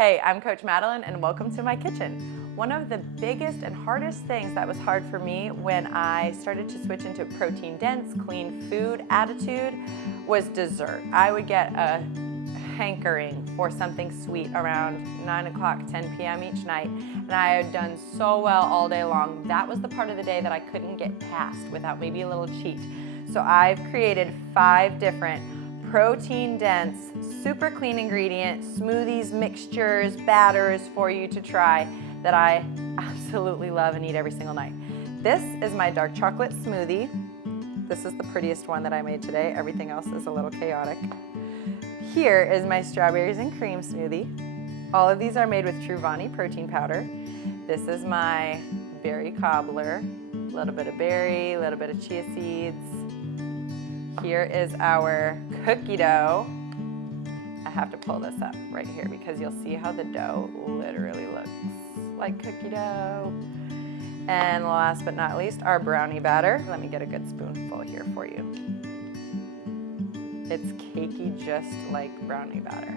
Hey, I'm Coach Madeline and welcome to my kitchen. One of the biggest and hardest things that was hard for me when I started to switch into protein-dense, clean food attitude was dessert. I would get a hankering for something sweet around 9 o'clock, 10 p.m. each night, and I had done so well all day long. That was the part of the day that I couldn't get past without maybe a little cheat. So I've created 5 different protein-dense, super clean ingredient smoothies, mixtures, batters for you to try that I absolutely love and eat every single night. This is my dark chocolate smoothie. This is the prettiest one that I made today. Everything else is a little chaotic. Here is my strawberries and cream smoothie. All of these are made with Brownie protein powder. This is my berry cobbler. A little bit of berry, a little bit of chia seeds. Here is our cookie dough. I have to pull this up right here because you'll see how the dough literally looks like cookie dough. And last but not least, our brownie batter. Let me get a good spoonful here for you. It's cakey just like brownie batter.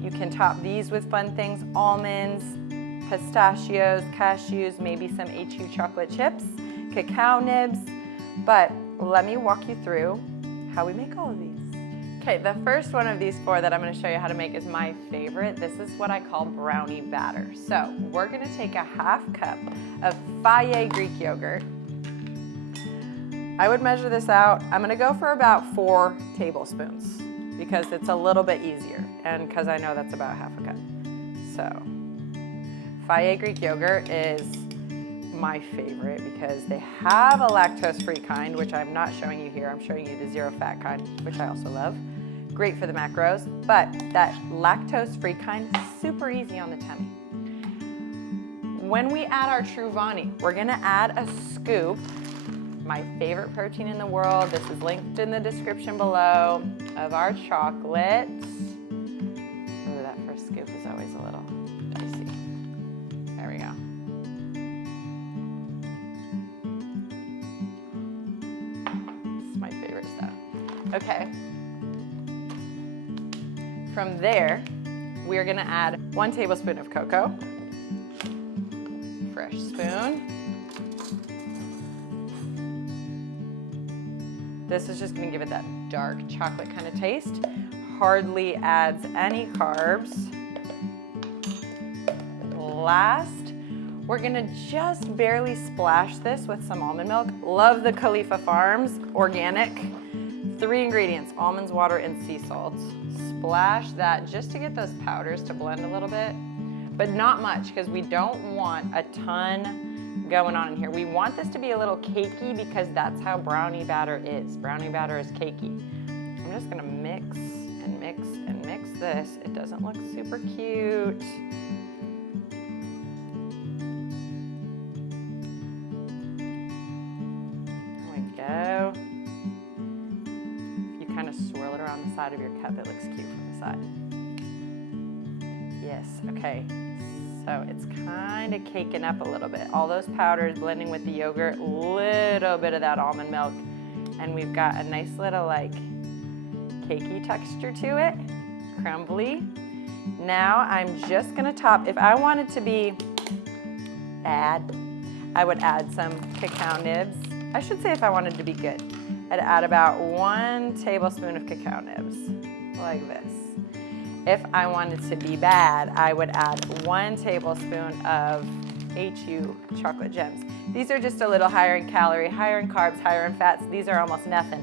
You can top these with fun things, almonds, pistachios, cashews, maybe some HU chocolate chips, cacao nibs, but let me walk you through how we make all of these. Okay, the first one of these 4 that I'm going to show you how to make is my favorite. This is what I call brownie batter. So we're going to take a ½ cup of Fage Greek yogurt. I would measure this out. I'm going to go for about 4 tablespoons because it's a little bit easier and because I know that's about ½ cup. So Fage Greek yogurt is my favorite because they have a lactose-free kind, which I'm not showing you here. I'm showing you the zero fat kind, which I also love. Great for the macros, but that lactose-free kind is super easy on the tummy. When we add our Brownie, we're gonna add a scoop, my favorite protein in the world. This is linked in the description below, of our chocolate. Ooh, that first scoop is always a little dicey. There we go. Okay, from there, we're gonna add 1 tablespoon of cocoa, fresh spoon. This is just gonna give it that dark chocolate kind of taste. Hardly adds any carbs. Last, we're gonna just barely splash this with some almond milk. Love the Khalifa Farms, organic. 3 ingredients, almonds, water, and sea salt. Splash that just to get those powders to blend a little bit, but not much because we don't want a ton going on in here. We want this to be a little cakey because that's how brownie batter is. Brownie batter is cakey. I'm just gonna mix and mix and mix this. It doesn't look super cute. There we go. Kind of swirl it around the side of your cup. It looks cute from the side. Yes, okay. So it's kind of caking up a little bit. All those powders blending with the yogurt, little bit of that almond milk, and we've got a nice little like cakey texture to it, crumbly. Now I'm just gonna top, if I wanted to be I would add some cacao nibs. I should say if I wanted to be good. I'd add about 1 tablespoon of cacao nibs, like this. If I wanted to be bad, I would add 1 tablespoon of HU chocolate gems. These are just a little higher in calorie, higher in carbs, higher in fats. These are almost nothing.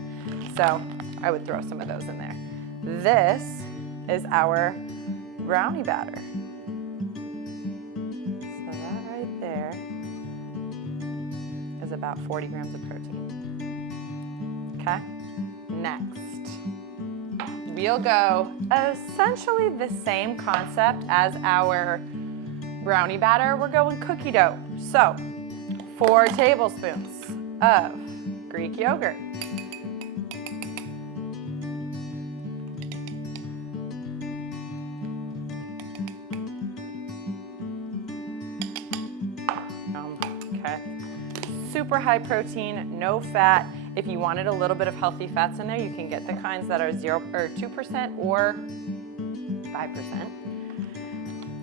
So I would throw some of those in there. This is our brownie batter. So that right there is about 40 grams of protein. Okay, next, we'll go essentially the same concept as our brownie batter. We're going cookie dough. So 4 tablespoons of Greek yogurt. Okay, super high protein, no fat. If you wanted a little bit of healthy fats in there, you can get the kinds that are 0 or 2% or 5%.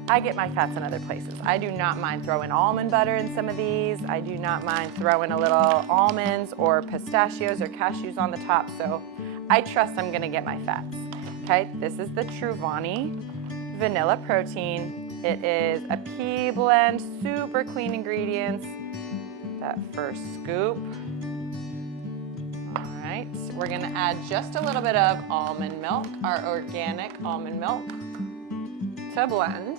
I get my fats in other places. I do not mind throwing almond butter in some of these. I do not mind throwing a little almonds or pistachios or cashews on the top. So I trust I'm gonna get my fats. Okay, this is the Truvani vanilla protein. It is a pea blend, super clean ingredients. That first scoop. All right, we're gonna add just a little bit of almond milk, our organic almond milk, to blend.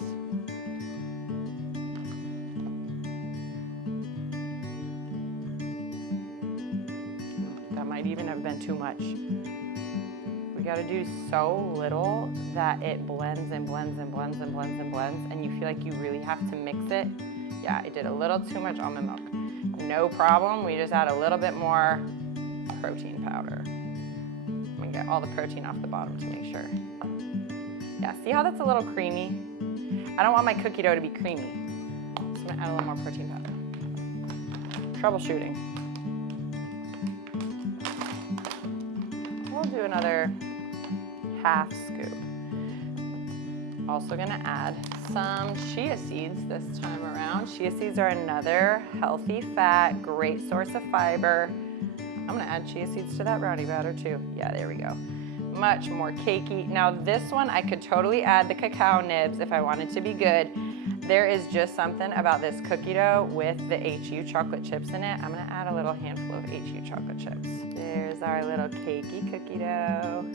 That might even have been too much. We gotta do so little that it blends and blends and blends and blends and blends, and you feel like you really have to mix it. Yeah, I did a little too much almond milk. No problem, we just add a little bit more protein powder. I'm gonna get all the protein off the bottom to make sure. Yeah, see how that's a little creamy? I don't want my cookie dough to be creamy. So I'm gonna add a little more protein powder. Troubleshooting. We'll do another half scoop. Also gonna add some chia seeds this time around. Chia seeds are another healthy fat, great source of fiber. I'm gonna add chia seeds to that brownie batter too. Yeah, there we go. Much more cakey. Now this one, I could totally add the cacao nibs if I wanted to be good. There is just something about this cookie dough with the HU chocolate chips in it. I'm gonna add a little handful of HU chocolate chips. There's our little cakey cookie dough.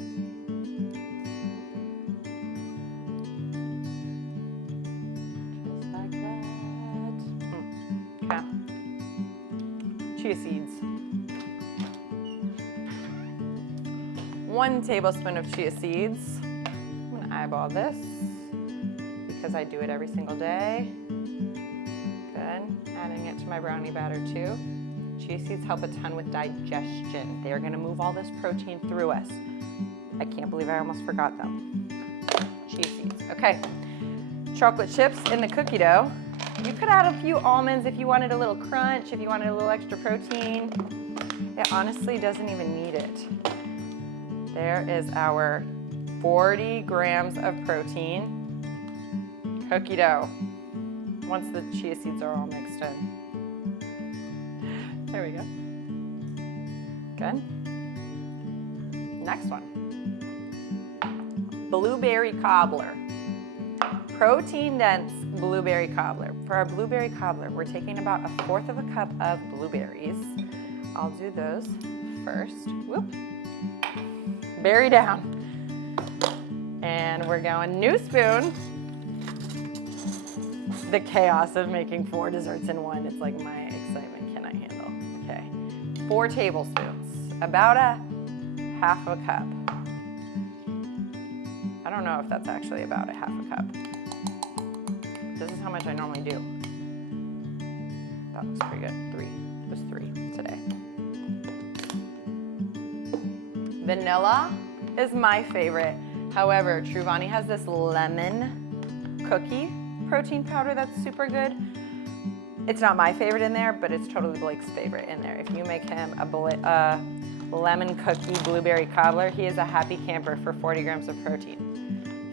Just like that. Okay. Chia seeds. 1 tablespoon of chia seeds. I'm gonna eyeball this because I do it every single day. Good, adding it to my brownie batter too. Chia seeds help a ton with digestion. They're gonna move all this protein through us. I can't believe I almost forgot them. Chia seeds, okay. Chocolate chips in the cookie dough. You could add a few almonds if you wanted a little crunch, if you wanted a little extra protein. It honestly doesn't even need it. There is our 40 grams of protein cookie dough once the chia seeds are all mixed in. There we go. Good. Next one. Blueberry cobbler. Protein dense blueberry cobbler. For our blueberry cobbler, we're taking about 1/4 of a cup of blueberries. I'll do those first. Whoop. Berry down. And we're going new spoon. The chaos of making 4 desserts in one, it's like my excitement cannot handle. Okay, 4 tablespoons, about a 1/2 cup. I don't know if that's actually about a 1/2 cup. This is how much I normally do. That looks pretty good. 3, it was 3 today. Vanilla is my favorite. However, Truvani has this lemon cookie protein powder that's super good. It's not my favorite in there, but it's totally Blake's favorite in there. If you make him a lemon cookie blueberry cobbler, he is a happy camper for 40 grams of protein.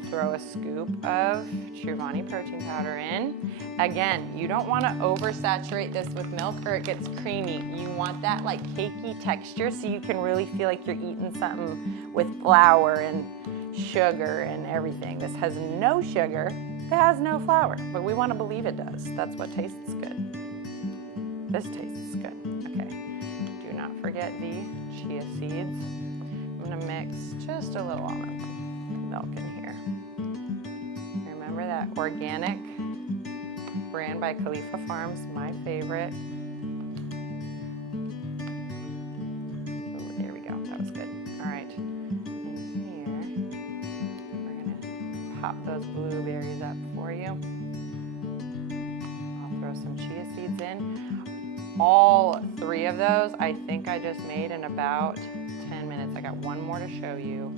Throw a scoop of Truvani protein powder in. Again, you don't want to oversaturate this with milk or it gets creamy. You want that like cakey texture so you can really feel like you're eating something with flour and sugar and everything. This has no sugar, it has no flour, but we want to believe it does. That's what tastes good. This tastes good. Okay, do not forget the chia seeds. I'm gonna mix just a little almond milk in here. Remember that organic brand by Khalifa Farms, my favorite. Oh, there we go, that was good. All right, in here, we're gonna pop those blueberries up for you. I'll throw some chia seeds in. All 3 of those, I think I just made in about 10 minutes. I got 1 more to show you.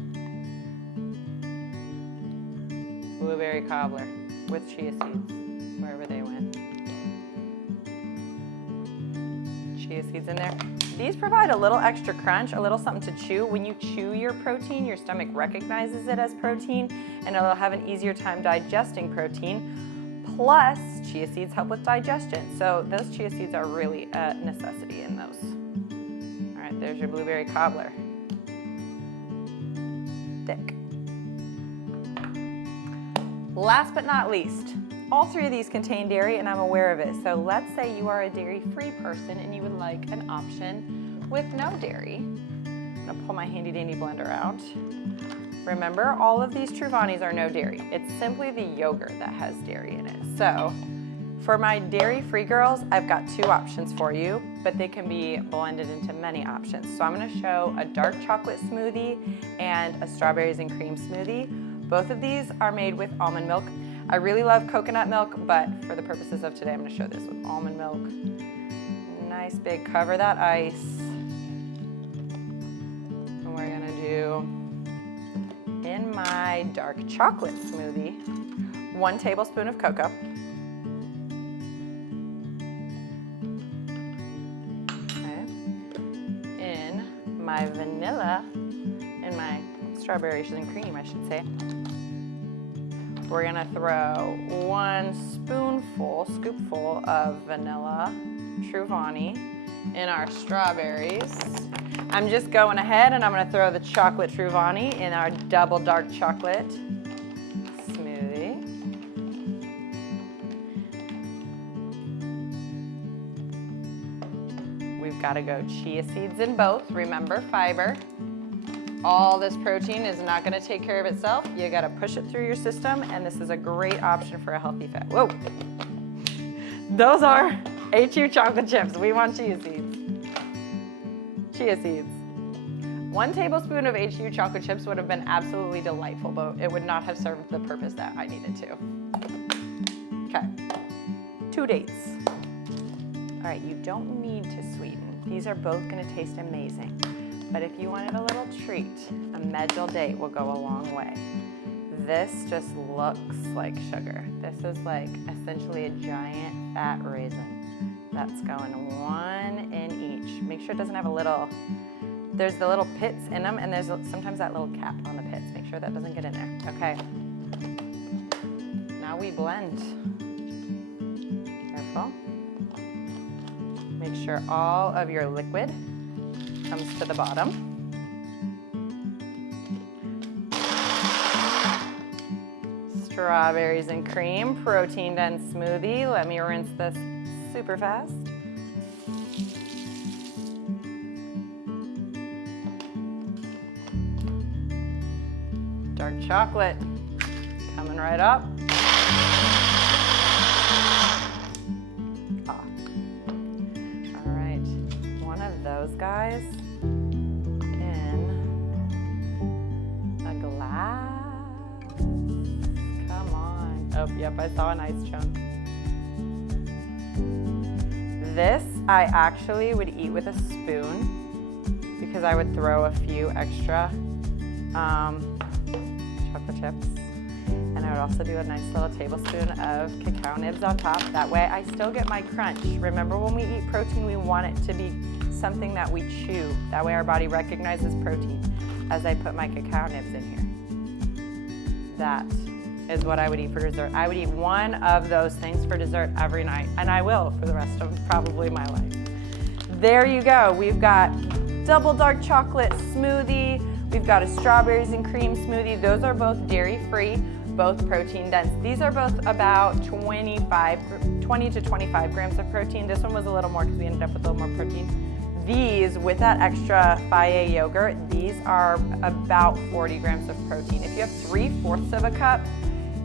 Blueberry cobbler with chia seeds, wherever they went. Chia seeds in there. These provide a little extra crunch, a little something to chew. When you chew your protein, your stomach recognizes it as protein, and it'll have an easier time digesting protein. Plus, chia seeds help with digestion. So those chia seeds are really a necessity in those. All right, there's your blueberry cobbler. Thick. Last but not least, all three of these contain dairy, and I'm aware of it. So let's say you are a dairy-free person and you would like an option with no dairy. I'm gonna pull my handy-dandy blender out. Remember, all of these Truvanis are no dairy. It's simply the yogurt that has dairy in it. So for my dairy-free girls, I've got two options for you, but they can be blended into many options. So I'm gonna show a dark chocolate smoothie and a strawberries and cream smoothie. Both of these are made with almond milk. I really love coconut milk, but for the purposes of today, I'm gonna show this with almond milk. Nice big, cover that ice. And we're gonna do, in my dark chocolate smoothie, 1 tablespoon of cocoa. Okay. In my vanilla, in my strawberries and cream, I should say, we're gonna throw 1 scoopful of vanilla Truvani in our strawberries. I'm just going ahead and I'm gonna throw the chocolate Truvani in our double dark chocolate smoothie. We've gotta go chia seeds in both. Remember, fiber. All this protein is not gonna take care of itself. You gotta push it through your system, and this is a great option for a healthy fat. Whoa! Those are HU chocolate chips. We want chia seeds. Chia seeds. 1 tablespoon of HU chocolate chips would have been absolutely delightful, but it would not have served the purpose that I needed to. Okay, 2 dates. All right, you don't need to sweeten. These are both gonna taste amazing. But if you wanted a little treat, a medjool date will go a long way. This just looks like sugar. This is like essentially a giant fat raisin. That's going 1 in each. Make sure it doesn't have a little, there's the little pits in them, and there's sometimes that little cap on the pits. Make sure that doesn't get in there. Okay. Now we blend. Careful. Make sure all of your liquid comes to the bottom. Strawberries and cream, protein dense smoothie. Let me rinse this super fast. Dark chocolate coming right up. Ah. All right, one of those guys in a glass. Come on. Oh, yep, I saw a nice chunk. This I actually would eat with a spoon because I would throw a few extra chocolate chips. And I would also do a nice little tablespoon of cacao nibs on top. That way I still get my crunch. Remember, when we eat protein, we want it to be something that we chew. That way our body recognizes protein as I put my cacao nibs in here. That is what I would eat for dessert. I would eat one of those things for dessert every night, and I will for the rest of probably my life. There you go. We've got double dark chocolate smoothie. We've got a strawberries and cream smoothie. Those are both dairy-free, both protein dense. These are both about 20 to 25 grams of protein. This one was a little more because we ended up with a little more protein. These, with that extra Faye yogurt, these are about 40 grams of protein. If you have 3/4 of a cup,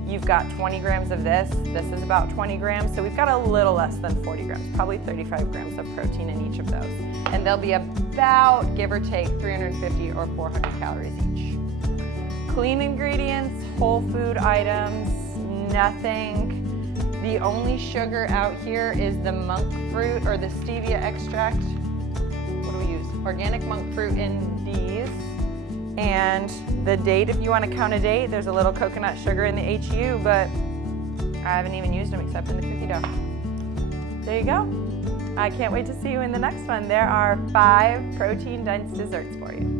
you've got 20 grams of this. This is about 20 grams. So we've got a little less than 40 grams, probably 35 grams of protein in each of those. And they'll be about, give or take, 350 or 400 calories each. Clean ingredients, whole food items, nothing. The only sugar out here is the monk fruit or the stevia extract. What do we use? Organic monk fruit in these. And the date, if you want to count a date, there's a little coconut sugar in the HU, but I haven't even used them except in the cookie dough. There you go. I can't wait to see you in the next one. There are 5 protein-dense desserts for you.